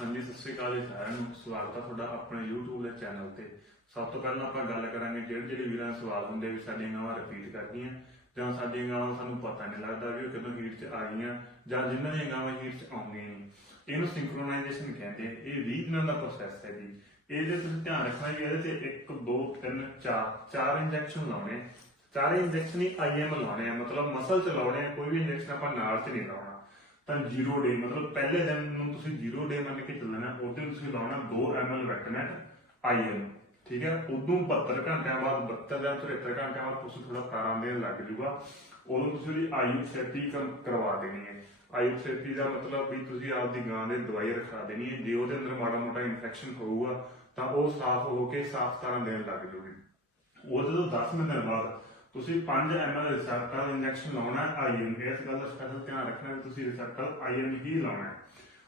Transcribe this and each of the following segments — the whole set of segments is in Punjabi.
ਹਾਂਜੀ, ਸਤਿ ਸ਼੍ਰੀ ਅਕਾਲ ਜੀ ਸਾਰਿਆਂ ਨੂੰ। ਸਵਾਗਤ ਹੈ ਤੁਹਾਡਾ ਆਪਣੇ YouTube ਦੇ ਚੈਨਲ ਤੇ। ਸਭ ਤੋਂ ਪਹਿਲਾਂ ਆਪਾਂ ਗੱਲ ਕਰਾਂਗੇ ਜਿਹੜੇ ਜਿਹੜੇ ਵੀਰਾਂ ਦੇ ਸਵਾਲ ਹੁੰਦੇ ਵੀ ਸਾਡੀਆਂ ਗਾਵਾਂ ਰਿਪੀਟ ਕਰਦੀਆਂ ਜਾਂ ਸਾਡੀਆਂ ਗਾਵਾਂ ਸਾਨੂੰ ਪਤਾ ਨਹੀਂ ਲੱਗਦਾ ਵੀ ਉਹ ਕਦੋਂ ਹੀਟ 'ਚ ਆ ਗਈਆਂ ਜਾਂ ਜਿਨ੍ਹਾਂ ਦੀਆਂ ਗਾਵਾਂ ਹੀਟ 'ਚ ਆਉਂਦੀਆਂ ਨਹੀਂ ਇਹਨੂੰ ਸਿੰਕਰੋਨਾਈਜੇਸ਼ਨ ਕਹਿੰਦੇ ਇਹ 20 ਦਿਨਾਂ ਦਾ ਪ੍ਰੋਸੈਸ ਹੈ ਜੀ। ਇਹਦੇ ਤੁਸੀਂ ਧਿਆਨ ਰੱਖਣਾ ਜੀ ਇਹਦੇ ਤੇ 1 2 3 4 ਚਾਰ ਇੰਜੈਕਸ਼ਨ ਲਾਉਣੇ ਚਾਰੇ ਇੰਜੈਕਸ਼ਨ ਹੀ ਆਈਐਮ ਲਾਉਣੇ ਆ। ਮਤਲਬ ਮਸਲ ਚ ਲਾਉਣੇ ਆ। ਕੋਈ ਵੀ ਇੰਜੈਕਸ਼ਨ ਆਪਾਂ ਨਾਲ ਤੇ ਨਹੀਂ ਲਾਉਣਾ। ਤਾਂ 0 ਡੇ ਮਤਲਬ ਪਹਿਲੇ ਦਿਨ ਨੂੰ ਤੁਸੀਂ 0 ਡੇ ਮੰਨ ਕੇ ਚੱਲਣਾ ਉਹਦੇ ਤੁਸੀਂ ਲਾਉਣਾ 2 ml ਵੈਟਨੈਟ ਆਈਐਮ ਠੀਕ ਹੈ? ਉਦੋਂ 72 ਘੰਟਿਆਂ ਬਾਅਦ 72 ਜਾਂ 73 ਘੰਟਿਆਂ ਬਾਅਦ ਤੁਸੀਂ ਥੋੜਾ ਕਾਰਾਂ ਦੇਣ ਲੱਗ ਜੂਗਾ ਉਦੋਂ ਤੁਸੀਂ ਉਹਦੀ ਆਯੂ ਥੈਰੇਪੀ ਕਰਵਾ ਦੇਣੀ ਹੈ। ਆਯੂ ਥੈਰੇਪੀ ਦਾ ਮਤਲਬ ਵੀ ਤੁਸੀਂ ਆਪਦੀ ਗਾਂ ਦੇ ਦਵਾਈ ਰਖਾ ਦੇਣੀ ਹੈ। ਜੇ ਉਹਦੇ ਅੰਦਰ ਮਾੜਾ ਮੋਟਾ ਇਨਫੈਕਸ਼ਨ ਹੋਊਗਾ, ਤਾਂ ਉਹ ਸਾਫ਼ ਹੋ ਕੇ ਸਾਫ਼ ਤਰ੍ਹਾਂ ਦੇਣ ਲੱਗ ਜੂਗੀ ਉਹਦੇ ਤੋਂ 10 ਮਹੀਨੇ ਬਾਅਦ ਤੁਸੀਂ 5 ml ਰਿਸੈਪਟਰ ਇੰਜੈਕਸ਼ਨ ਲਾਉਣਾ ਹੈ ਇਸ ਗੱਲ ਦਾ ਸਪੈਸ਼ਲ ਧਿਆਨ ਰੱਖਣਾ ਵੀ ਤੁਸੀਂ ਰਿਸੈਪਟਰ ਆਈਐਨ ਹੀ ਲਾਉਣਾ ਹੈ।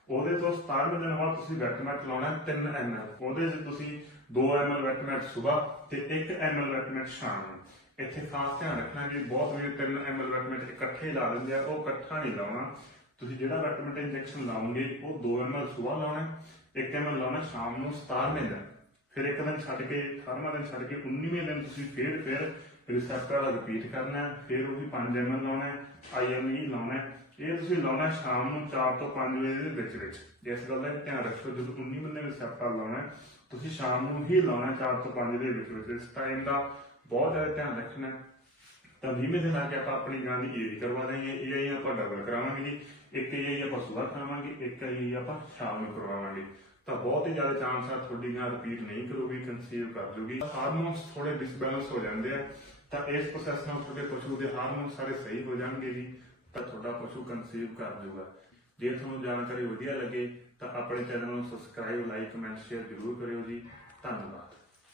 ਉਹਦੇ ਤੋਂ 17 ਦਿਨ ਬਾਅਦ ਤੁਸੀਂ ਵੈਟਮੈਟ ਲਾਉਣਾ 3 ml ਉਹਦੇ 'ਚ ਤੁਸੀਂ 2 ml ਵੈਟਮੈਟ ਸਵੇਰ ਤੇ 1 ml ਵੈਟਮੈਟ ਸ਼ਾਮ ਨੂੰ। ਇੱਥੇ ਖਾਸ ਧਿਆਨ ਰੱਖਣਾ ਕਿ ਬਹੁਤ ਵੀ 3 ml ਵੈਟਮੈਟ ਇਕੱਠੇ ਲਾ ਦਿੰਦੇ ਆ, ਉਹ ਇਕੱਠਾ ਨਹੀਂ ਲਾਉਣਾ। ਤੁਸੀਂ ਜਿਹੜਾ ਵੈਟਮੈਟ ਇੰਜੈਕਸ਼ਨ ਲਾਉਂਗੇ, ਉਹ 2 ml ਸਵੇਰ ਲਾਉਣਾ ਹੈ 1 ml ਲਾਉਣਾ ਸ਼ਾਮ ਨੂੰ 17ਵੇਂ ਦਿਨ। ਫਿਰ ਇੱਕ ਦਿਨ ਛੱਡ ਕੇ 18ਵਾਂ ਦਿਨ ਛੱਡ ਕੇ 19ਵੇਂ ਦਿਨ ਤੁਸੀਂ ਫੇਰ ਫਿਰ ਰਿਸੈਪਟਰ ਵਾਲਾ ਰਿਪੀਟ ਕਰਨਾ ਹੈ, ਫਿਰ ਉਹ ਵੀ 5 ml ਲਾਉਣਾ ਹੈ ਆਈਐਮਈ ਲਾਉਣਾ ਹੈ। ਇਹ ਤੁਸੀਂ ਲਾਉਣਾ ਹੈ ਸ਼ਾਮ ਨੂੰ 4 ਤੋਂ 5 ਵਜੇ ਦੇ ਵਿੱਚ ਵਿੱਚ। ਇਸ ਗੱਲ ਦਾ ਧਿਆਨ ਰੱਖੋ ਜਦੋਂ 19 ਦਿਨ ਰਿਸੈਪਟਰ ਲਾਉਣਾ ਹੈ, ਤੁਸੀਂ ਸ਼ਾਮ ਨੂੰ ਹੀ ਲਾਉਣਾ 4 ਤੋਂ 5 ਦੇ ਵਿੱਚ ਵਿੱਚ। ਇਸ ਟਾਈਮ ਦਾ ਬਹੁਤ ਜ਼ਿਆਦਾ ਧਿਆਨ ਰੱਖਣਾ ਹੈ। ਤਾਂ 20ਵੇਂ ਦਿਨ ਆ ਕੇ ਆਪਾਂ ਆਪਣੀ ਗਾਂ ਦੀ ਏਜ ਕਰਵਾ ਦਾਂਗੇ ਇਹ ਆਈ ਆਪਾਂ ਡਬਲ ਕਰਾਵਾਂਗੇ ਜੀ ਇੱਕ ਇਹ ਆਪਾਂ ਸਵੇਰ ਕਰਾਵਾਂਗੇ, ਇੱਕ ਇਹ ਆਪਾਂ ਸ਼ਾਮ ਨੂੰ ਕਰਵਾਵਾਂਗੇ। ਤਾਂ ਬਹੁਤ ਹੀ ਜ਼ਿਆਦਾ ਚਾਂਸ ਆ ਤੁਹਾਡੀ ਗਾਂ ਰਿਪੀਟ ਨਹੀਂ ਕਰੂਗੀ ਕਨਸੀਵ ਕਰ ਲੂਗੀ ਹਾਰਮੋਨਸ ਥੋੜੇ ਡਿਸਬੈਲੈਂਸ ਹੋ ਜਾਂਦੇ ਆ। ਤਾਂ ਇਸ ਪ੍ਰੋਸੈਸ ਨਾਲ ਤੁਹਾਡੇ ਪਸ਼ੂ ਦੇ ਹਾਰਮੋਨ ਸਾਰੇ ਸਹੀ ਹੋ ਜਾਣਗੇ ਜੀ, ਤਾਂ ਤੁਹਾਡਾ ਪਸ਼ੂ ਕਨਸੀਵ ਕਰ ਲੂਗਾ ਜੇ ਤੁਹਾਨੂੰ ਜਾਣਕਾਰੀ ਵਧੀਆ ਲੱਗੇ, ਤਾਂ ਆਪਣੇ ਚੈਨਲ ਨੂੰ ਸਬਸਕ੍ਰਾਈਬ ਲਾਈਕ ਕਮੈਂਟ ਸ਼ੇਅਰ ਜ਼ਰੂਰ ਕਰਿਓ ਜੀ। ਧੰਨਵਾਦ।